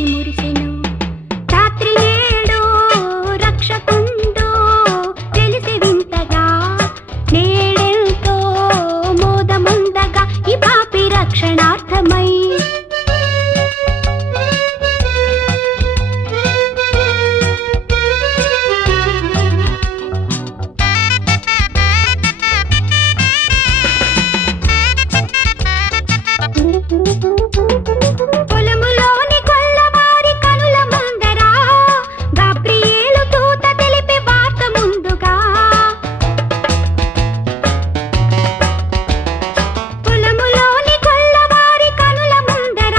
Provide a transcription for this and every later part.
మురిసి మురిసెను. రాత్రి నేడు రక్షకుండు తెలిసి వింతగా, నేడెంతో మోదముందగా ఈ పాపి రక్షణార్థమై. పొలములోని కొల్లవారి కనుల ముందర గాబ్రియేలు దూత తెలిపే వార్త ముందుగా. పొలములోని కొల్లవారి కనుల ముందర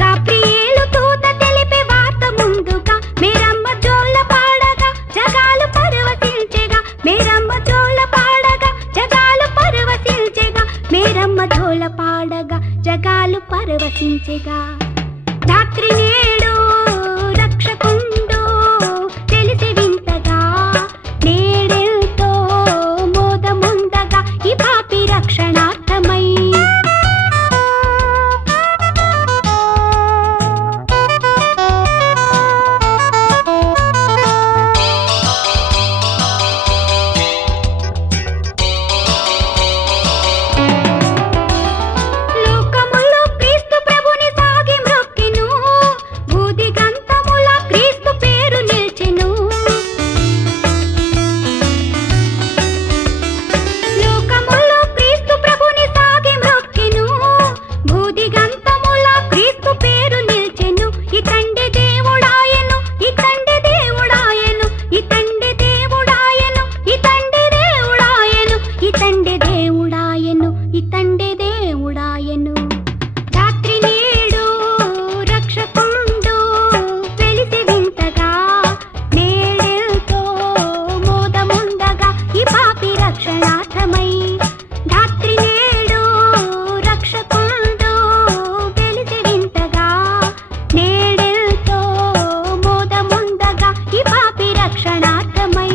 గాబ్రియేలు దూత తెలిపే వార్త ముందుగా. మేరమ్మ జోల పాడగా జగాలు పరవశించెగా, మేరమ్మ జోల పాడగా జగాలు పరవశించెగా, మేరమ్మ జోల పాడగా జగాలు పరవశించెగా. రాత్రి నేడు రక్షకుండు తెలిసి వింతగా, నేడెంతో మోదముందగా ఈ పాపి రక్షణార్థమై. లోకములో క్రీస్తు ప్రభుని సాగి మ్రొక్కెను, బూదిగంతముల క్రీస్తు పేరు నిల్చెను. లోకములో క్రీస్తు ప్రభుని సాగి మ్రొక్కెను, బూదిగంతముల క్రీస్తు పేరు నిల్చెను. ఇతండి దేవుడాయను, ఇతండి దేవుడాయను, ఇతండి దేవుడాయను, ఇతండి దేవుడాయను, ఇతండి దేవుడాయను, ఇతండి దేవుడాయను. రాత్రి నేడు రక్షకుండు తెలిసి వింతగా, నేడెంతో మోదముందగా ఈ పాపి రక్షణార్థమై. రాత్రి నేడు రక్షకుండు తెలిసి వింతగా, నేడెంతో మోదముందగా ఈ పాపి రక్షణార్థమై.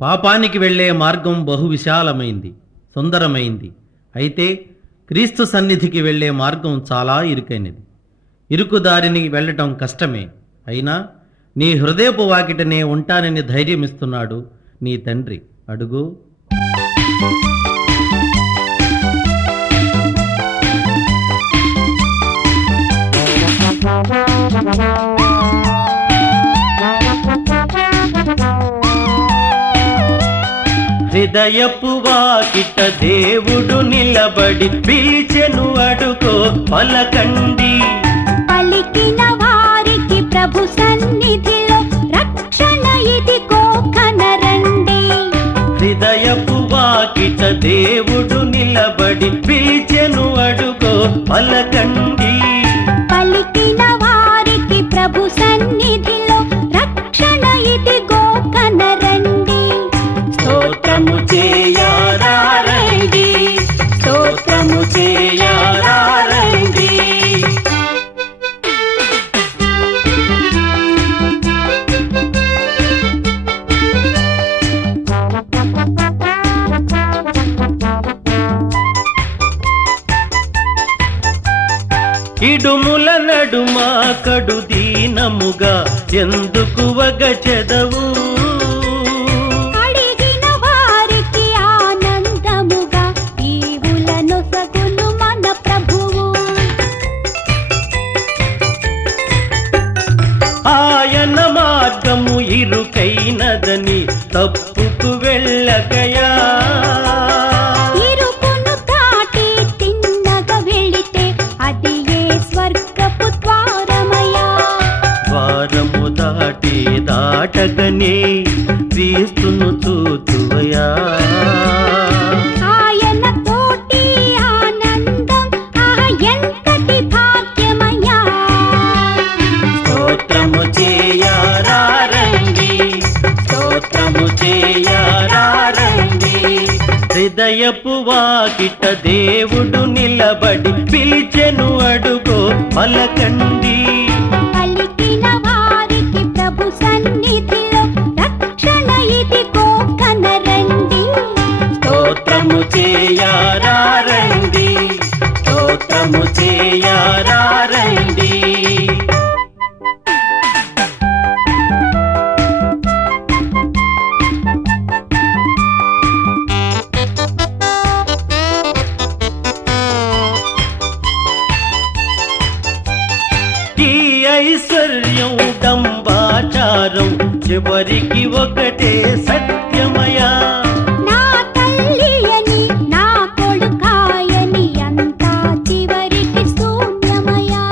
పాపానికి వెళ్ళే మార్గం బహు విశాలమైంది, సుందరమైంది. అయితే క్రీస్తు సన్నిధికి వెళ్ళే మార్గం చాలా ఇరుకైనది. ఇరుకు దారిని వెళ్ళటం కష్టమే. అయినా నీ హృదయపు వాకిటనే ఉంటానని ధైర్యమిస్తున్నాడు నీ తండ్రి. అడుగు. హృదయపు వాకిట దేవుడు నిలబడి పిలిచెను, అడుగో పలకండి. పలికిన వారికి ప్రభు సన్నిధిలో రక్షణ ఇదిగో కనరండి. హృదయపు వాకిట దేవుడు నిలబడి పిలిచెను, అడుగో పలకండి. పలికిన వారికి ప్రభు సన్నిధిలో రక్షణ ఇదిగో కనరండి. స్తోత్రము చేయారండి, స్తోత్రము చేయారండి. ఇడుముల నడుమ కడు దీనముగా ఎందుకు వగచెదవు? అడిగిన వారికి ఆనందముగా ఈవులను సగును మన ప్రభువు. ఆయన మార్గము ఇరుకైనదని తప్పుకు వెళ్ళకయా. ఇరుకును దాటి తిన్నగా వెళితే అది ఏ స్వర్గపు ద్వారమయ్యా. ద్వారము దాటి దాటగనే క్రీస్తును చూతువయా. ఆయన తోటి ఆనందం ఎంతటి భాగ్యమయ్యా. స్తోత్రము చేయారండి, స్తోత్రము చేయారండి. హృదయపు వాకిట దేవుడు నిలబడి పిలిచెను, అడుగో పలకండి. పలికిన వారికి ప్రభు సన్నిధిలో రక్షణ ఇదిగో కనరండి. స్తోత్ర ఎవరికి ఒకటే సత్యమయా. నా తల్లి అని నా కొడుకాయని అంతా చివరికి శూన్యమయా.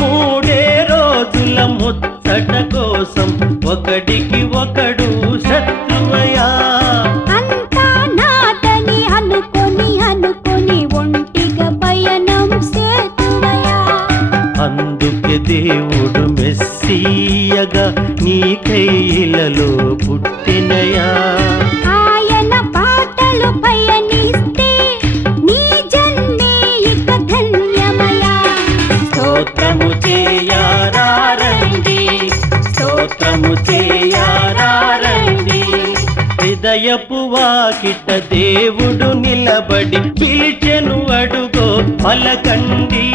మూడే రోజుల ముచ్చట కోసం ఒకడికి ఒకడు శత్రువయా. అంతా నాదని అనుకొని అనుకొని ఒంటిగా పయనం సేతువయా. అందుకే దేవుడు మెస్సీయగా నీ కైలలో పుట్టినయా. ఆయన పాటలు పయనిస్తే నీ జన్మే ఇక ధన్యమయా. స్తోత్రము చేయారండి, స్తోత్రము చేయారండి. హృదయపు వాకిట దేవుడు నిలబడి పిలిచెను అడుగో పలకండి.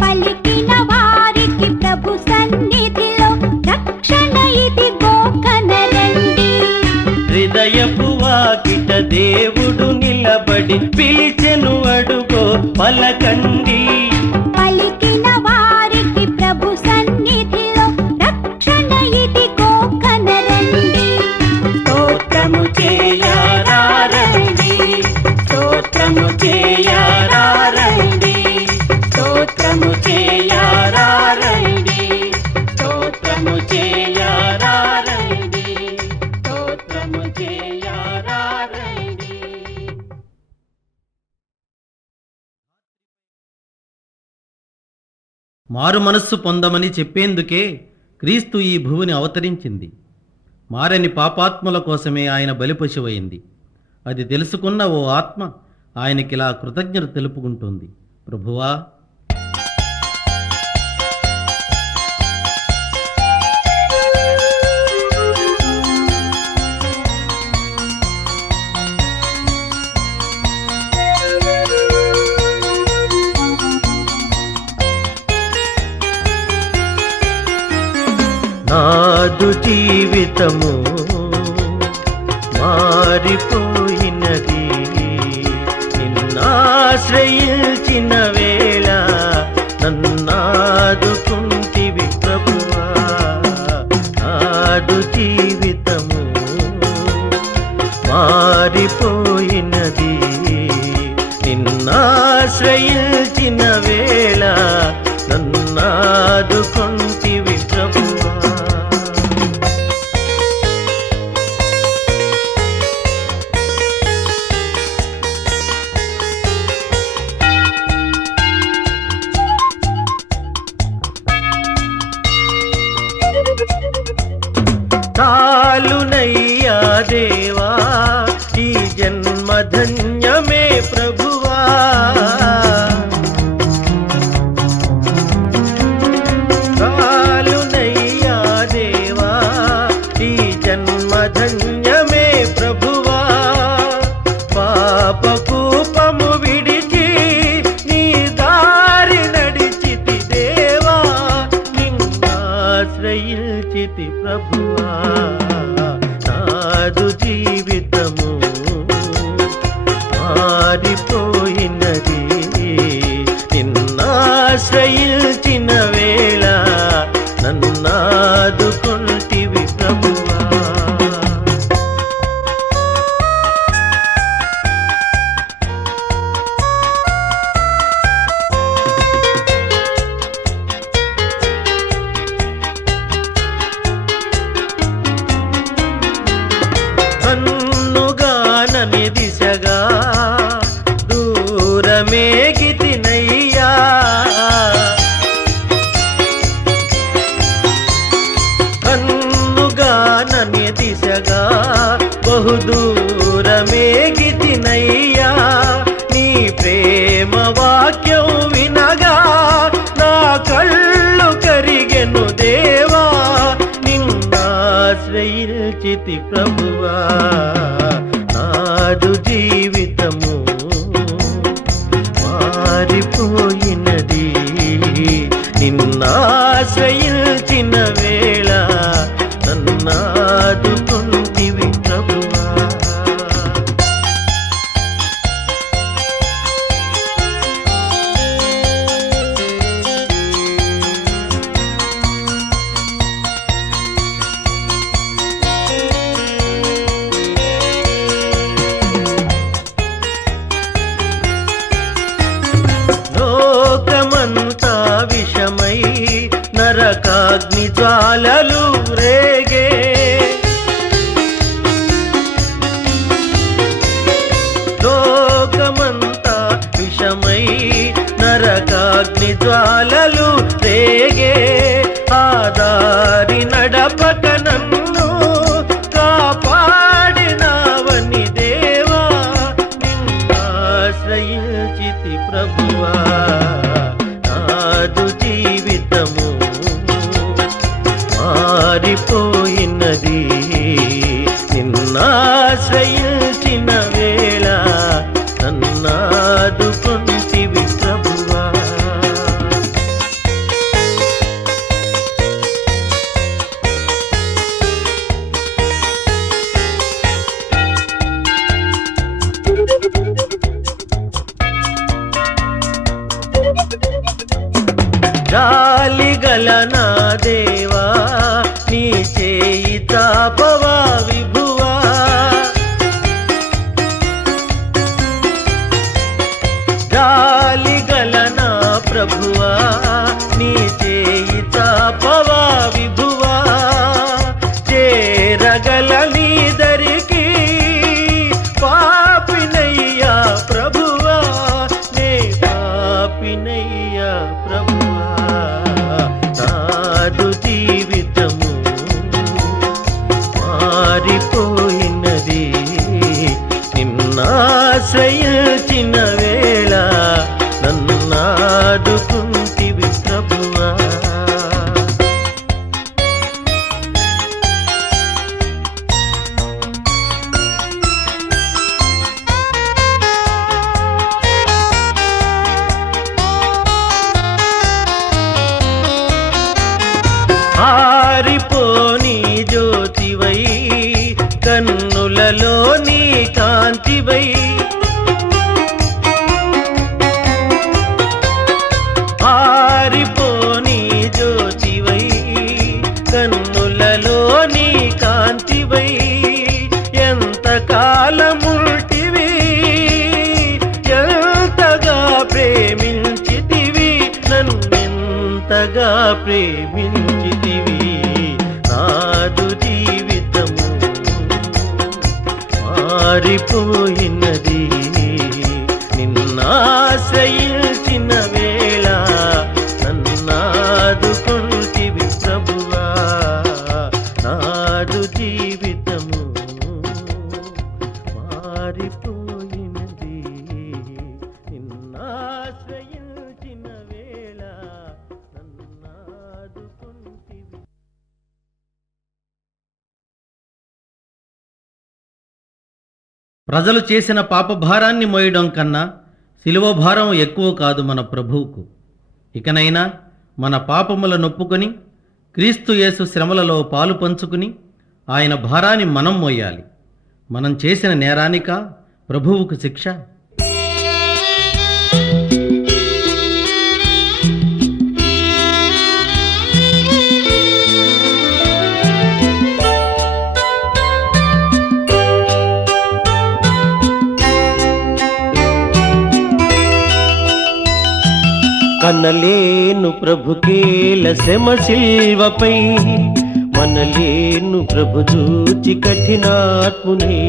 పలికిన వారికి ప్రభు సన్నిధిలో రక్షణ ఇదిగో కనరండి. హృదయపు వాకిట దేవుడు నిలబడి పిలిచెను అడుగో పలకండి. పలికిన వారికి ప్రభు సన్నిధిలో రక్షణ ఇదిగో కనరండి. స్తోత్రము చేయారండి, స్తోత్రము చేయారండి, స్తోత్రము చేయారండి, స్తోత్రము చేయారండి, స్తోత్రము చేయారండి. మారు మనస్సు పొందమని చెప్పేందుకే క్రీస్తు ఈ భూమిని అవతరించింది. మారని పాపాత్ముల కోసమే ఆయన బలిపశువైంది. అది తెలుసుకున్న ఓ ఆత్మ ఆయనకిలా కృతజ్ఞత తెలుపుకుంటుంది. ప్రభువా, నాదు జీవితము మారిపోయినది, నిన్నాశ్రయించిన వేళ నన్నాదుకుంటివి ప్రభువా. నాదు జీవితము మారిపోయినది, నిన్నాశ్రయించిన వేళ నన్నాదుకుంటివి ప్రభువా. చాలునయ్యా దేవా ఈ జన్మధన్యమే ప్రభువా. చాలునయ్యా దేవా ఈ జన్మధన్యమే ప్రభువా. పాపకూపము విడిచి నీ దారి నడిచితి దేవా, నిన్నాశ్రయించితి ప్రభువా. నాదు జీవితము మారిపోయినది, నిన్నాశ్రయించిన వేళ నన్నాదుకుంటివి ప్రభువా. కన్నుగానని దిశగా దూరమేగితినయ్యా. కన్నుగానని దిశగా బహుదూరమేగితినయ్యా. నీ ప్రేమ వాక్యం వినగా నా కళ్ళు కరిగెను దేవా, నిన్నాశ్రయించితి ప్రభువా. నాదు జీవితము మారిపోయినది, నిన్నాశ్రయించిన వేళ నన్నాదుకుంటివి ప్రభువా. నరకాగ్ని జ్వాలలు రేగే లోకమంతా విషమై నరకాగ్ని జ్వాలలు రేగే ఆదారి నడపక నన్ను కాపాడినావని దేవా నిన్నాశ్రయించితి ప్రభువా నాదు జీవితము మారిపోయినది నిన్నాశ్రయించిన వేళ నన్నాదుకొంటివి ప్రభువా జాలిగల నా దేవా నీ చేయి తాపవా విభువా జాలిగల నా ప్రభువా నీ చేయి తాపవా విభువా చేరగల నీ దరికి పాపినయ్యా ప్రభువా నే పాపినయ్యా ప్రభువా నాదు జీవితము మారిపోయినది నిన్నాశ్రయించిన వేళ నన్నాదుకుంటివి ప్రభువా ఆరిపోని జ్యోతివై కన్నులలో నీ కాంతివై ఆరిపోని జ్యోతివై కన్నులలో నీ కాంతివై ఎంత కాలముంటివి ఎంతగా ప్రేమించితివి నన్నెంతగా ప్రేమించితివి నాదు జీవితము మారిపోయినది నిన్నాశ్రయించిన వేళ నన్నాదుకొంటివి ప్రభువా నాదు జీవితము మారిపోయినది నిన్నాశ్రయించిన వేళ నన్నాదుకొంటివి ప్రజలు చేసిన పాపభారాన్ని మోయడం కన్నా శిలువ భారం ఎక్కువ కాదు మన ప్రభువుకు. ఇకనైనా మన పాపముల నొప్పుకొని క్రీస్తు యేసు శ్రమలలో పాలు పంచుకుని ఆయన భారాన్ని మనం మోయాలి. మనం చేసిన నేరానిక ప్రభువుకు శిక్ష? కనలేను ప్రభుకేల శ్రమ శిల్వపై మనలేను ప్రభు చూచి కఠినాత్మునే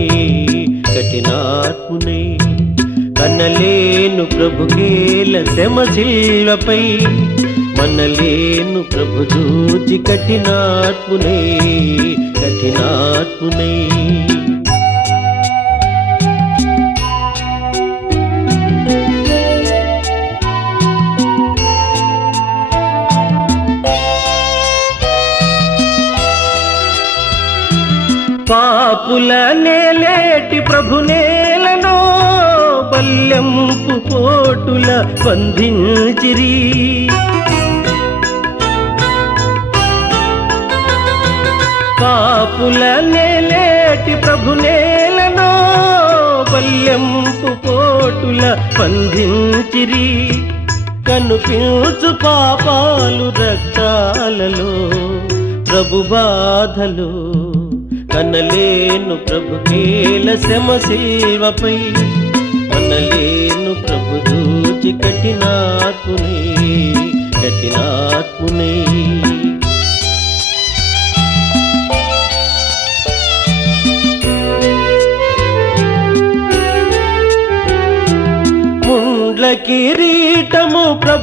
కనలేను ప్రభుకేల శ్రమ శిల్వపై మనలేను ప్రభు చూచి కఠినాత్మునే పాపుల నేలేటి ప్రభు నేలను బల్యంపు పోటుల బంధించిరి పాపుల నేలేటి ప్రభు నేలను బల్యంపు పోటుల బంధించిరి కనుపించు పాపాలు రక్తాలలో ప్రభు బాధలు కనలేను ప్రభుకేల శ్రమ శిల్వపై మనలేను ప్రభు చూచి కఠినాత్మునే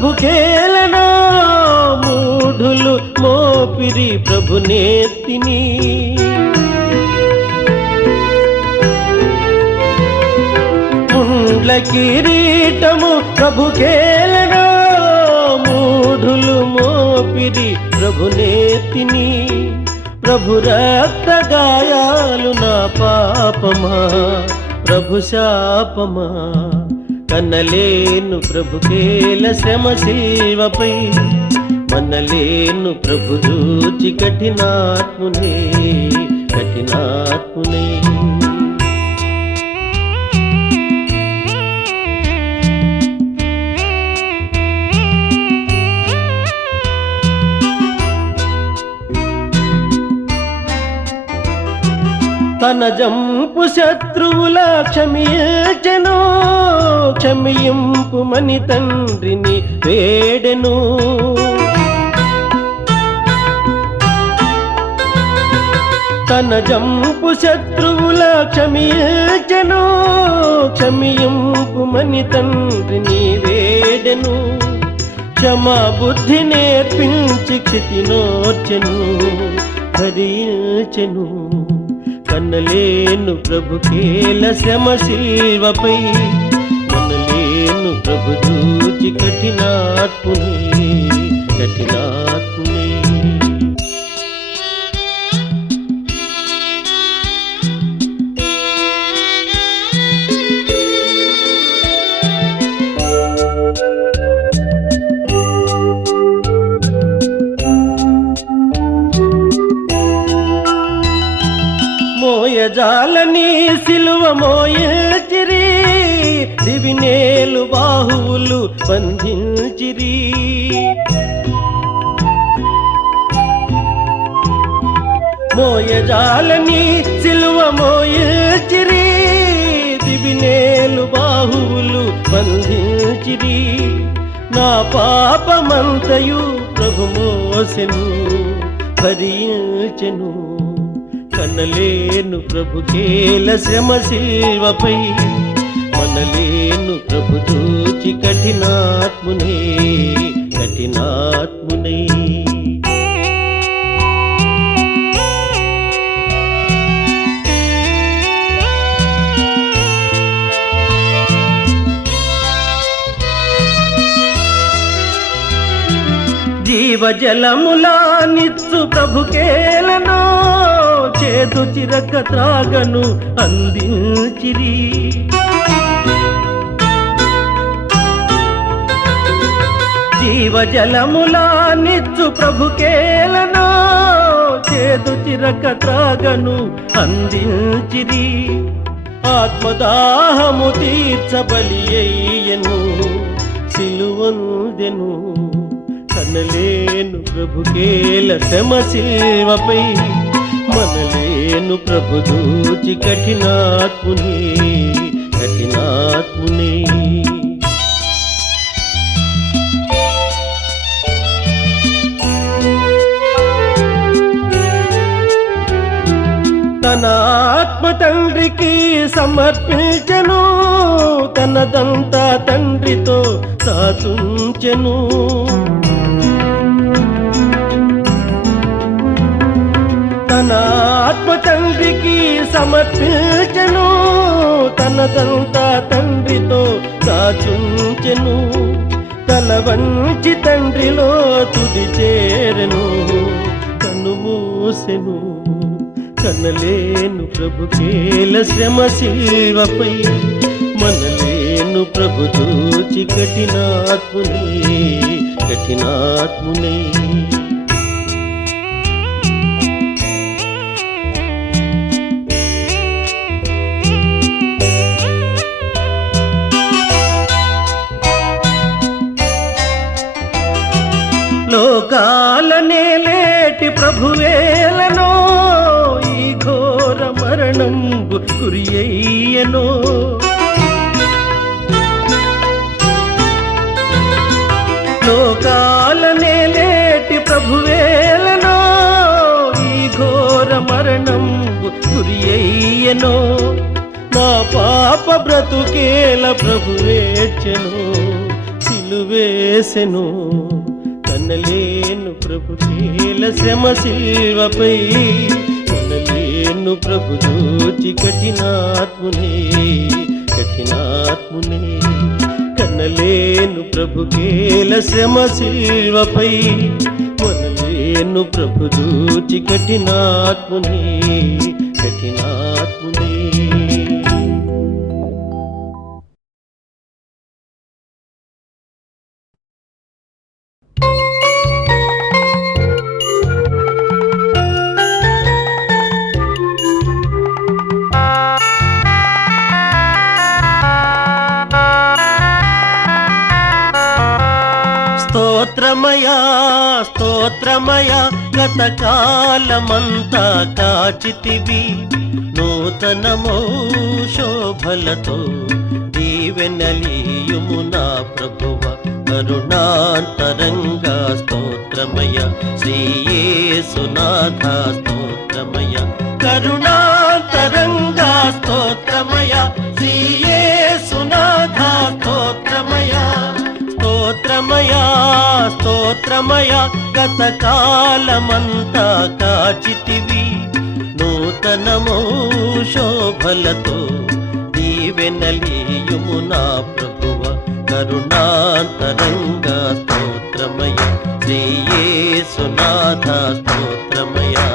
ప్రభుకేలనో మూఢులు మోపిరి ప్రభునేత్తిని ముండ్ల కిరీటము ప్రభుకేలనో మూఢులు మోపిరి ప్రభునేత్తిని ప్రభు రక్త గాయాలు నా పాపమా ప్రభు శాపమా కన్నలేను ప్రభుకేల శ్రమ శిల్వపై మనలేను ప్రభు చూచి కఠినాత్మునే కఠినాత్మునే తన జంపు శత్రువుల క్షమించెను క్షమింపుమని తండ్రిని వేడెను తన జంపు శత్రువుల క్షమించెను క్షమింపుమని తండ్రిని వేడెను క్షమా బుద్ధి నేర్పించి క్షితినోర్చెను భరించెను కన్నలేను ప్రభుకేల శ్రమ శిల్వపై మనలేను ప్రభు చూచి కఠినాత్మునే కఠినాత్మునే మోయజాలని సిలువ మోయచిరి దివినేలు బాహువులు బంధించిరి మోయజాలని సిలువ మోయచిరి దివినేలు బాహువులు బంధించిరి నా పాపమంతయు ప్రభు మోసెను భరించెను కన్నలేను ప్రభుకేల శ్రమ శిల్వపై మనలేను ప్రభు చూచి కఠినాత్మునే కఠినాత్మునే జీవజలములా నిత్సు ప్రభుకేలనో చేదు చిరక త్రాగను అందించిరి జీవజలములా నిత్సు ప్రభుకేలనో చేదు చిరక త్రాగను అందించిరి ఆత్మదాహము తీర్చబలి అయ్యను సిలువందెను కనలేను ప్రభుకేల శ్రమ శిల్వపై మనలేను ప్రభు చూచి కఠినాత్మునే కఠినాత్మునే తన ఆత్మ తండ్రికి సమర్పించెను తనదంతా తండ్రితో సాతుంచెను తన ఆత్మ తండ్రికి సమర్పించెను తనదంతా తండ్రితో దాచుంచెను తల వంచి తండ్రిలో తుది చేరెను కన్ను మూసెను కనలేను ప్రభుకేల శ్రమ శిల్వపై మనలేను ప్రభు చూచి కఠినాత్మునే కఠినాత్మునే లోకాలనే లేటి ప్రభువేలనో ఈ ఘోర మరణంబు గురి అయ్యనో లోకాలనే లేటి ప్రభువేలనో ఈ ఘోర మరణంబు గురి అయ్యనో నా పాప బ్రతుకేల ప్రభువేర్చెను సిలువేసెను కనలేను ప్రభు కేల శ్రమ శిల్వపై కనలేను ప్రభు దోచి కఠినాత్మునే కనలేను ప్రభు కేల శ్రమ శిల్వపై కనలేను ప్రభు దోచి కఠినాత్మునే స్తోత్రమయా స్తోత్రమయా గతకాలమంతా కాచితివి నూతనమో శోభలతో దీవెనలీయుము నా ప్రభువ కరుణాంతరంగా స్తోత్రమయ శ్రీయేసునాథ స్తోత్రమయ కరుణాంతరంగా స్తోత్రమయ శ్రీయేసునాథ స్తోత్రమయ స్తోత్రమయా స్తోత్రమయా గతకాలమంతా కాచితివి నూతనమో శోభలతో దీవెనలీయుము నా ప్రభువ కరుణాంతరంగా స్తోత్రమయ శ్రీయేసునాథ స్తోత్రమయా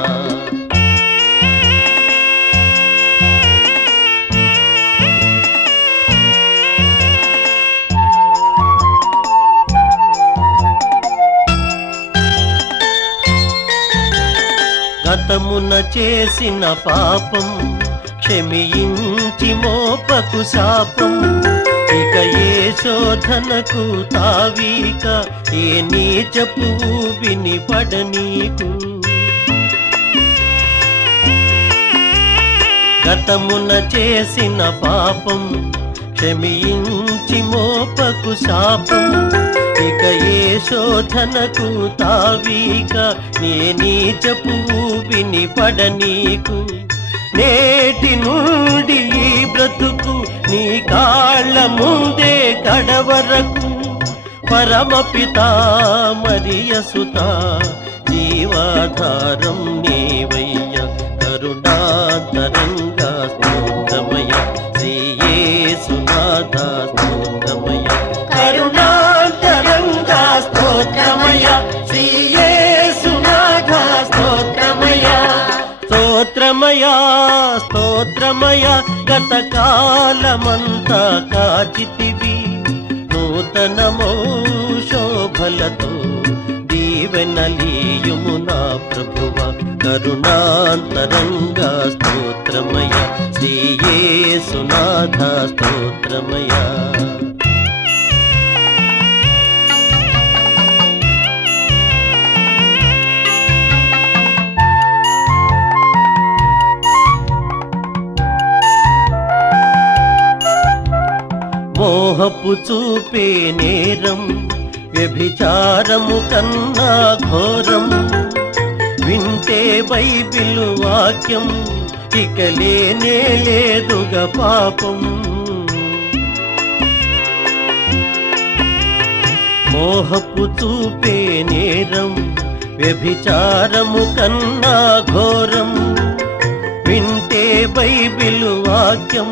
గతమున చేసిన పాపం క్షమించి మోపకు శాపం ఇక ఏ శోధనకు తావీక ఏ నీచపు వినిపడనీకు గతమున చేసిన పాపం క్షమించి మోపకు శాపం ఇక ఏ శోధనకు తావీక నే నీచపు వినిపడనీకు నేటి నుండి ఈ బ్రతుకు నీ కాళ్ళ ముందే కడవరకు పరమపిత మరియసుత జీవాధారం నీవయ్య కరుణాంతరంగా స్తోత్రమయ శ్రీయేసునాథ స్తోత్రమయ కరుణాంతరంగా స్తోత్రమయ శ్రీయేసునాథ స్తోత్రమయ స్తోత్రమయ స్తోత్రమయ గతకాలమంతా కాచితివి నూతనమో శోభలతో దీవెనలీయుము నా ప్రభువ కరుణాంతరంగా స్తోత్రమయ శ్రీయేసునాథ స్తోత్రమయ మోహపు చూపే నేరం వ్యభిచారము కన్నా ఘోరం వింటే బైబిల్ వాక్యం ఇక లేనే లేదుగా పాపం మోహపు చూపే నేరం వ్యభిచారము కన్నా ఘోరం వింటే బైబిల్ వాక్యం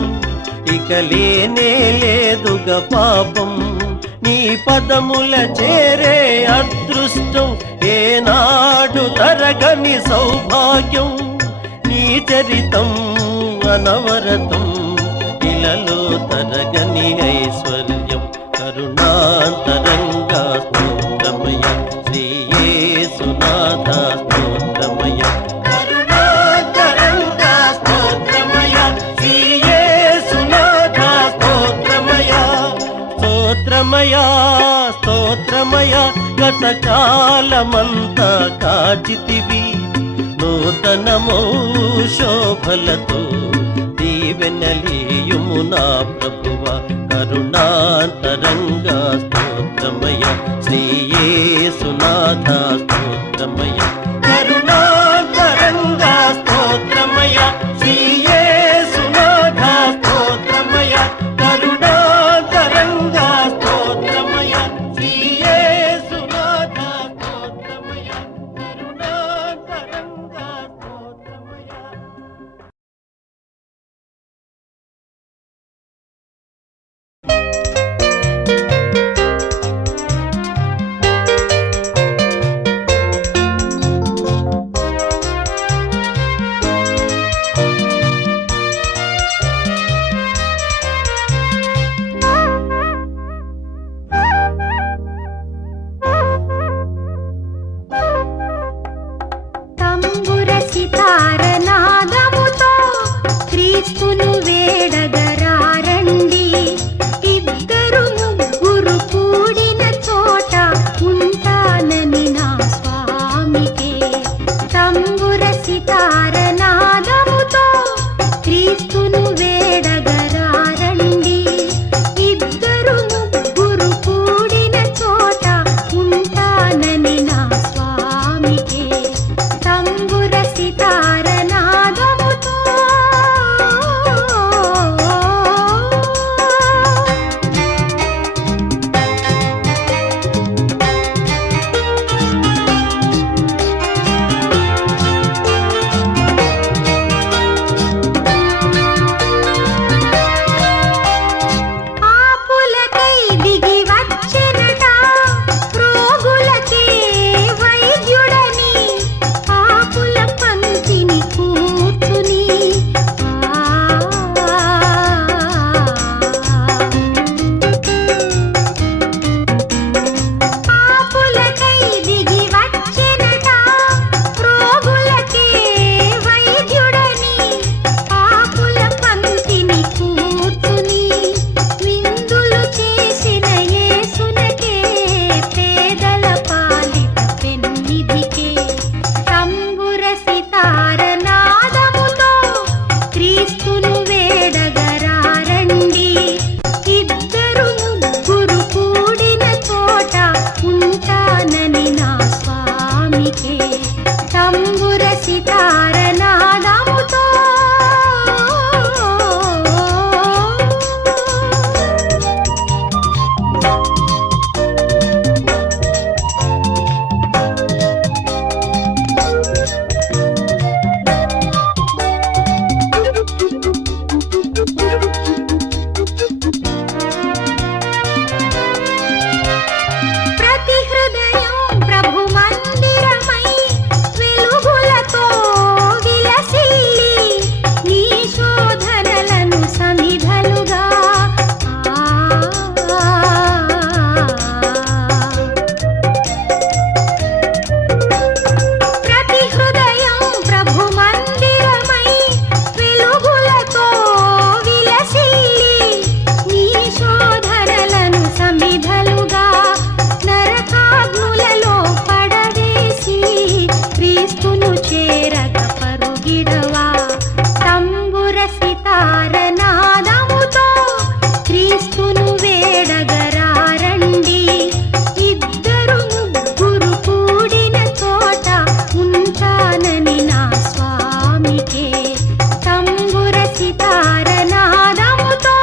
ఇక లేనే లేదుగా పాపం నీ పదముల చేరే అదృష్టం ఏనాడు తరగని సౌభాగ్యం నీ చరితం అనవరతం ఇలలో తరగని ఐశ్వర్యం కరుణాంతరంగా స్తోత్రమయ శ్రీయేసునాథ స్తోత్రమయ కరుణాంతరంగా స్తోత్రమయ శ్రీయేసునాథ స్తోత్రమయ స్తోత్రమయ స్తోత్రమయ గతకాలమంతా కాచితివి నూతనమో శోభలతో దీవెనలీయుము నా ప్రభువ కరుణాంతరంగా స్తోత్రమయ శ్రీయేసునాథ స్తోత్రమయ కరుణాంతరంగా స్తోత్రమయ శ్రీయేసునాథ స్తోత్రమయ కరుణాంతరంగా స్తోత్రమయ సితారనాదముతో క్రీస్తును వేడగరారండి. ఇద్దరు ముగ్గురు కూడిన చోట ఉంటానని నా స్వామికే తంబుర సితారనాదముతో. ఆపులకై దిగి వచ్చెనట రోగులకే వైద్యుడని, ఆపుల పంక్తిని కూర్చుని ఆపులకై దిగి వచ్చెనట రోగులకే వైద్యుడని, ఆపుల పంక్తిని కూర్చుని విందులు చేసిన యేసునకే పేదల పాలిట పెన్నిధికే తంబుర సితారనాదముతో క్రీస్తును వేడగరారండి. ఇద్దరు ముగ్గురు కూడిన చోట ఉంటానని నా స్వామికే తంబుర సితారనాదముతో. ప్రతి హృదయం ప్రభు మందిరమై వెలుగులతో విలసిల్లి నీ శోధనలను సమిధలుగా ప్రతి హృదయం ప్రభు మందిరమై వెలుగులతో విలసిల్లి నీ శోధనలను సమిధలుగా నరకాగ్నులలో పడవేసి క్రీస్తును చేరగ పరుగిడవా తంబుర సితారనాదముతో క్రీస్తును వేడగరారండి. ఇద్దరు ముగ్గురు కూడిన చోట ఉంటానని నా స్వామికే తంబుర సితారనాదముతో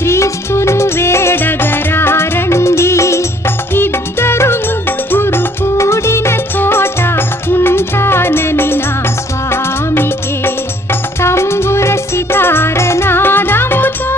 క్రీస్తును వేడగరారండి. ఇద్దరు ముగ్గురు కూడిన చోట ఉంటానని నా స్వామికే తంబుర సితారనాదముతో.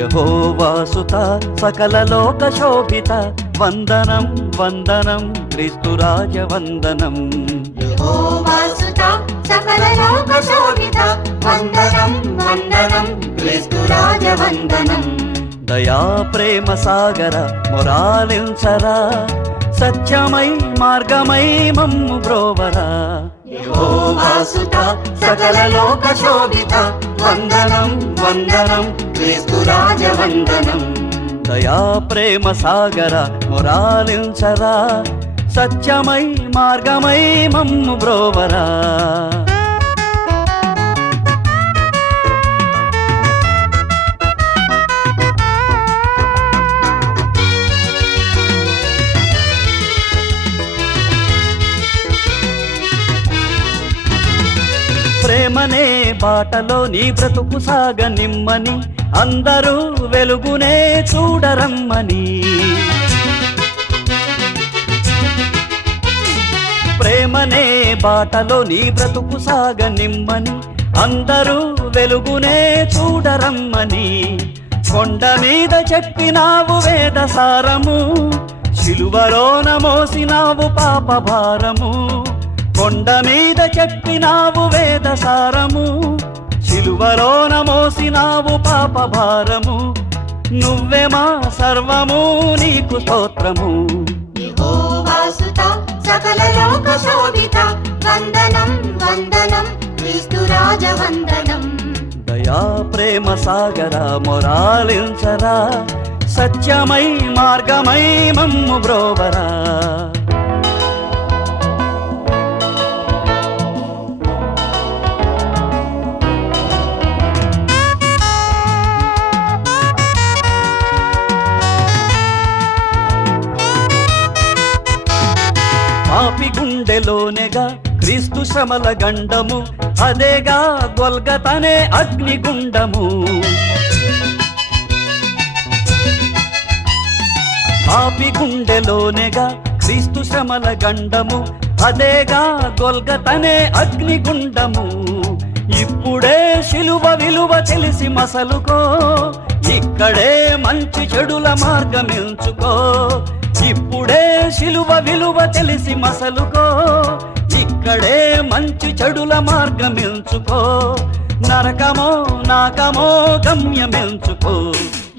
యెహోవాసుత సకల లోక శోభిత వందనం వందనం క్రీస్తురాజ వందనం. యెహోవాసుత సకల లోక శోభిత వందనం వందనం క్రీస్తురాజ వందనం. దయా ప్రేమ సాగర మొరాలించరా సత్యమై మార్గమై మమ్ము బ్రోవరా. యెహోవాసుత సకల లోక శోభిత వందనం వందనం క్రీస్తురాజ వందనం. దయా ప్రేమ సాగర మొరాలించరా సత్యమై మార్గమై మమ్ము బ్రోవరా. ప్రేమనే బాటలో నీ బ్రతుకు సాగనిమ్మని అందరూ వెలుగునే చూడరమ్మని. ప్రేమనే బాటలో నీ బ్రతుకు సాగనిమ్మని అందరూ వెలుగునే చూడరమ్మని. కొండ మీద చెప్పినావు వేద సారము, శిలువలోన మోసినావు పాప భారము. కొండ మీద చెప్పినావు వేద సారము, శిలువలోన మోసినావు పాప భారము. నువ్వే మా సర్వము, నీకు స్తోత్రము. యెహోవాసుత సకల లోక శోభిత వందనం వందనం క్రీస్తు రాజ వందనం. దయా ప్రేమ సాగర మొరాలించరా, సత్యమై మార్గమై మమ్ము బ్రోవరా. పాపి గుండెలోనేగా క్రీస్తు శ్రమల గండము, అదేగా గొల్గతనే అగ్నిగుండము. పాపి గుండెలోనేగా క్రీస్తు శ్రమల గండము, అదేగా గొల్గతనే అగ్నిగుండము. ఇప్పుడే శిలువ విలువ తెలిసి మసలుకో, ఇక్కడే మంచి చెడుల మార్గమెంచుకో. ఇప్పుడే శిలువ విలువ తెలిసి మసలుకో, ఇక్కడే మంచి చెడుల మార్గమెంచుకో. నరకమో నాకమో గమ్యమెంచుకో.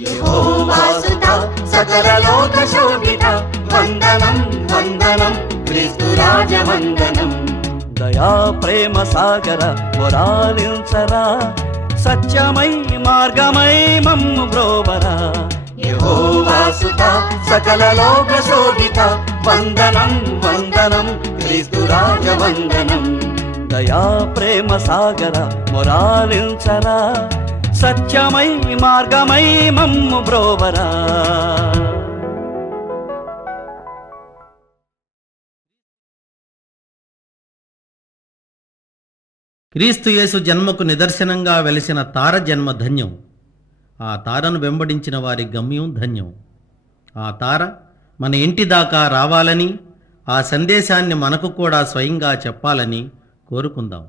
యెహోవాసుత సకల లోక శోభిత వందనం వందనం క్రీస్తు రాజ వందనం. దయా ప్రేమ సాగర మొరాలించరా, సత్యమై మార్గమై మమ్ము బ్రోవరా. యెహోవాసుత సకల లోక శోభిత వందనం వందనం క్రీస్తు రాజ వందనం. దయా ప్రేమ సాగర మొరాలించరా, సత్యమై మార్గమై మమ్ము బ్రోవరా. క్రీస్తు యేసు జన్మకు నిదర్శనంగా వెలిసిన తార జన్మ ధన్యం. ఆ తారను వెంబడించిన వారి గమ్యం ధన్యం. ఆ తార మన ఇంటి దాకా రావాలని, ఆ సందేశాన్ని మనకు కూడా స్వయంగా చెప్పాలని కోరుకుందాం.